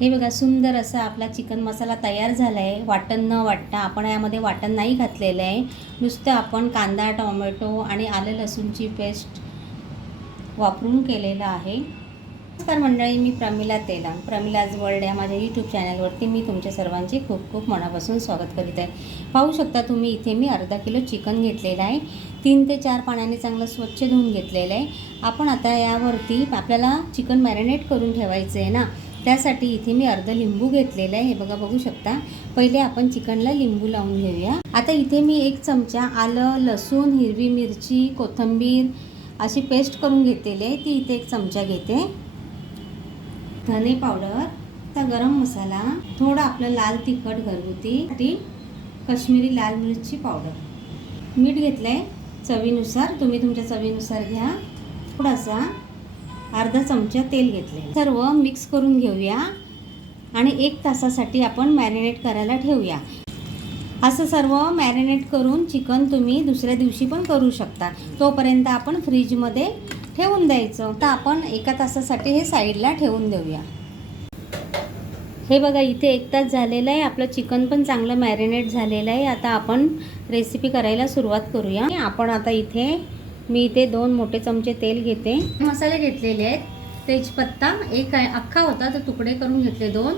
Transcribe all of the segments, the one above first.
हे बघा सुंदर असा आपला चिकन मसाला तयार झाला आहे वाटण न वाटता आपण यामध्ये वाटण नाही घातलेलं आहे. नुसतं आपण कांदा टोमॅटो आणि आलं लसूणची पेस्ट वापरून केलेलं आहे. नमस्कार मंडळी मी प्रमिला तेलांग. प्रमिलाज वर्ल्ड या माझ्या यूट्यूब चॅनलवरती मी तुमच्या सर्वांचे खूप खूप मनापासून स्वागत करीत आहे. पाहू शकता तुम्ही इथे मी अर्धा किलो चिकन घेतलेलं आहे. तीन ते चार पाण्याने चांगलं स्वच्छ धुवून घेतलेलं आहे. आपण आता यावरती आपल्याला चिकन मॅरिनेट करून ठेवायचं आहे ना. त्यासाठी इथे मी अर्ध लिंबू घेतलेलं आहे. हे बघा बघू शकता. पहिले आपण चिकनला लिंबू लावून घेऊया. आता इथे मी एक चमचा आलं लसूण हिरवी मिरची कोथिंबीर अशी पेस्ट करून घेतलेली आहे. ती इथे एक चमचा घेते. धने पावडर आता गरम मसाला थोडं आपलं लाल तिखट घरगुती ती काश्मीरी लाल मिरची पावडर. मीठ घेतलं आहे चवीनुसार. तुम्ही तुमच्या चवीनुसार घ्या. थोडासा अर्धा चमचा तेल घेतले सर्व मिक्स करून घेऊया. आणि एक तासासाठी आपण मॅरिनेट करायला ठेवूया. असं सर्व मॅरिनेट करून चिकन तुम्ही दुसऱ्या दिवशी पण करू शकता. तोपर्यंत आपण फ्रीजमध्ये ठेवून द्यायचं. तर आपण एका तासासाठी हे साईडला ठेवून देऊया. हे बघा इथे एक तास झालेलं आहे. आपलं चिकन पण चांगलं मॅरिनेट झालेलं आहे. आता आपण रेसिपी करायला सुरुवात करूया. आपण आता इथे मी इथे दोन मोठे चमचे तेल घेते. मसाले घेतलेले आहेत. तेजपत्ता एक आहे अख्खा होता तर तुकडे करून घेतले दोन.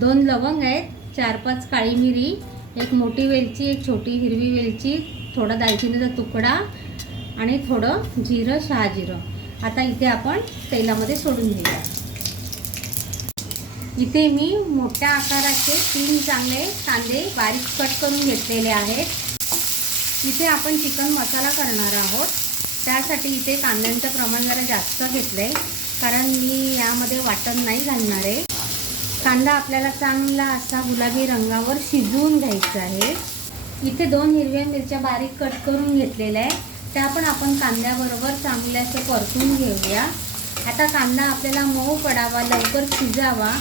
दोन लवंग आहेत चार पाच काळी मिरी एक मोठी वेलची एक छोटी हिरवी वेलची थोडा दालचिनीचा तुकडा आणि थोडं जिरं शहाजिरं आता इथे आपण तेलामध्ये सोडून घेऊया इथे मी मोठ्या आकाराचे तीन चांगले कांदे बारीक कट करून घेतलेले आहेत. इथे आपण चिकन मसाला करणार आहोत. त्यासाठी इथे कांद्यांचं प्रमाण जरा जास्त घेतलं आहे कारण मी यामध्ये वाटण नाही घालणार आहे. कांदा आपल्याला चांगला असा गुलाबी रंगावर शिजवून घ्यायचा आहे. इथे दोन हिरव्या मिरच्या बारीक कट करून घेतलेल्या आहे त्या पण आपण कांद्याबरोबर चांगल्या असं परतून घेऊया. आता कांदा आपल्याला मऊ पडावा लवकर शिजावा.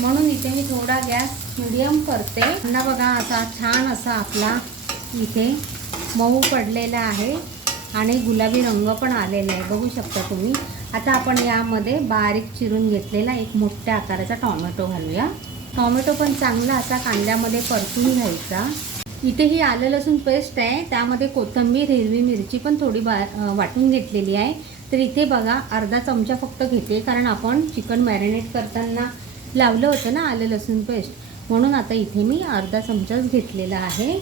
म्हणून इथे मी थोडा गॅस मिडियम करते. कांदा बघा असा छान असा आपला इथे मऊ पडलेला आहे आणि गुलाबी रंग पण आलेला आहे. बघू शकता तुम्ही. आता आपण यामध्ये बारीक चिरून घेतलेला एक मोठ्या आकाराचा टॉमॅटो घालूया. टॉमॅटो पण चांगला असा कांद्यामध्ये परतून घ्यायचा. इथे ही आलं लसूण पेस्ट आहे. त्यामध्ये कोथिंबीर हिरवी मिरची पण थोडी बा वाटून घेतलेली आहे. तर इथे बघा अर्धा चमचा फक्त घेते कारण आपण चिकन मॅरिनेट करताना लावलं होतं ना आलं लसूण पेस्ट. म्हणून आता इथे मी अर्धा चमचाच घेतलेला आहे.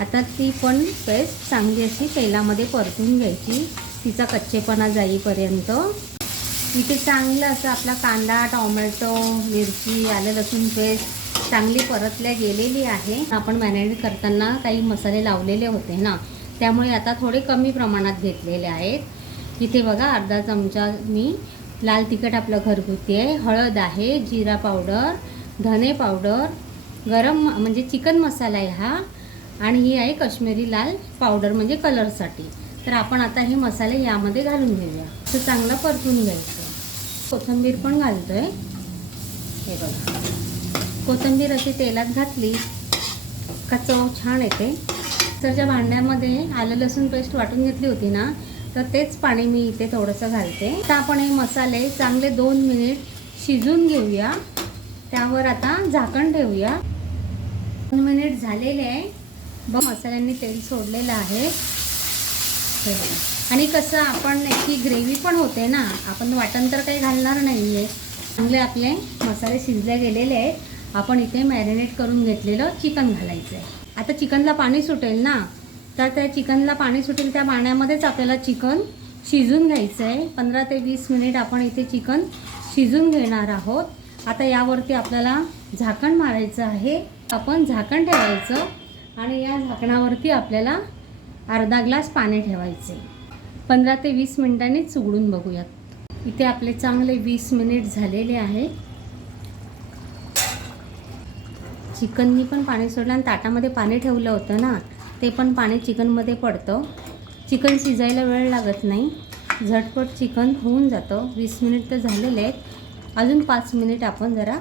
आता ती पण पेस्ट चांगली अशी तेलामध्ये परतून घ्यायची. तिचा कच्चेपणा जाईपर्यंत. इथे चांगलं असं आपला कांदा टॉमॅटो मिरची आलं लसूण पेस्ट चांगली परतल्या गेलेली आहे. आपण मॅरिनेट करताना काही मसाले लावलेले होते ना त्यामुळे आता थोडे कमी प्रमाणात घेतलेले आहेत. इथे बघा अर्धा चमचा मी लाल तिखट आपलं घरगुती आहे. हळद आहे जिरा पावडर धने पावडर गरम म्हणजे चिकन मसाला आहे हा. आणि ही आहे कश्मीरी लाल पावडर म्हणजे कलरसाठी तर आपण आता हे मसाले यामध्ये घालून घेऊया. तर चांगलं परतून घ्यायचं. कोथिंबीर पण घालतो आहे हे बघा. कोथिंबीर अशी तेलात घातली. का चव छान येते. तर ज्या भांड्यामध्ये आलं लसूण पेस्ट वाटून घेतली होती ना तर तेच पाणी मी इथे थोडंसं घालते. तर आपण हे मसाले चांगले दोन मिनिट शिजून घेऊया. त्यावर आता झाकण ठेवूया. दोन मिनिट झालेले आहे. ब मसाल्यांनी तेल सोडलेलं आहे. आणि कसं आपण याची ग्रेव्ही पण होते ना आपण वाटण तर काही घालणार नाही आहे चांगले आपले मसाले शिजले गेलेले आहेत. आपण इथे मॅरिनेट करून घेतलेलं चिकन घालायचं आहे आता चिकनला पाणी सुटेल ना तर त्या चिकनला पाणी सुटेल त्या पाण्यामध्येच आपल्याला चिकन शिजून घ्यायचं आहे पंधरा ते वीस मिनिट आपण इथे चिकन शिजून घेणार आहोत. आता यावरती आपल्याला झाकण मारायचं आहे. आपण झाकण ठेवायचं. आणि या झाकणावरती आपल्याला अर्धा ग्लास पाणी ठेवायचे. पंधरा ते वीस मिनिटांनीच उघडून बघूयात. इथे आपले चांगले वीस मिनिट झालेले आहे. चिकननी पण पाणी सोडलं आणि ताटामध्ये पाणी ठेवलं होतं ना ते पण पाणी चिकनमध्ये पडतं. चिकन शिजायला वेळ लागत नाही. झटपट चिकन होऊन जातं. वीस मिनिट तर झालेले आहेत. अजून पाच मिनिट आपण जरा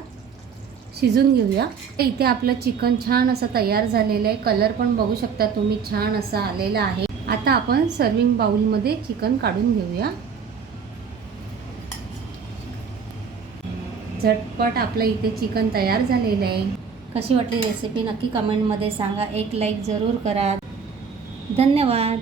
शिजून घेऊया. इथे आपलं चिकन छान असं तयार झालेलं आहे. कलर पण बघू शकता तुम्ही छान असा आलेला आहे. आता आपण सर्विंग बाउलमध्ये चिकन काढून घेऊया. झटपट आपलं इथे चिकन तयार झालेलं आहे. कशी वाटली रेसिपी नक्की कमेंटमध्ये सांगा. एक लाईक जरूर करा. धन्यवाद.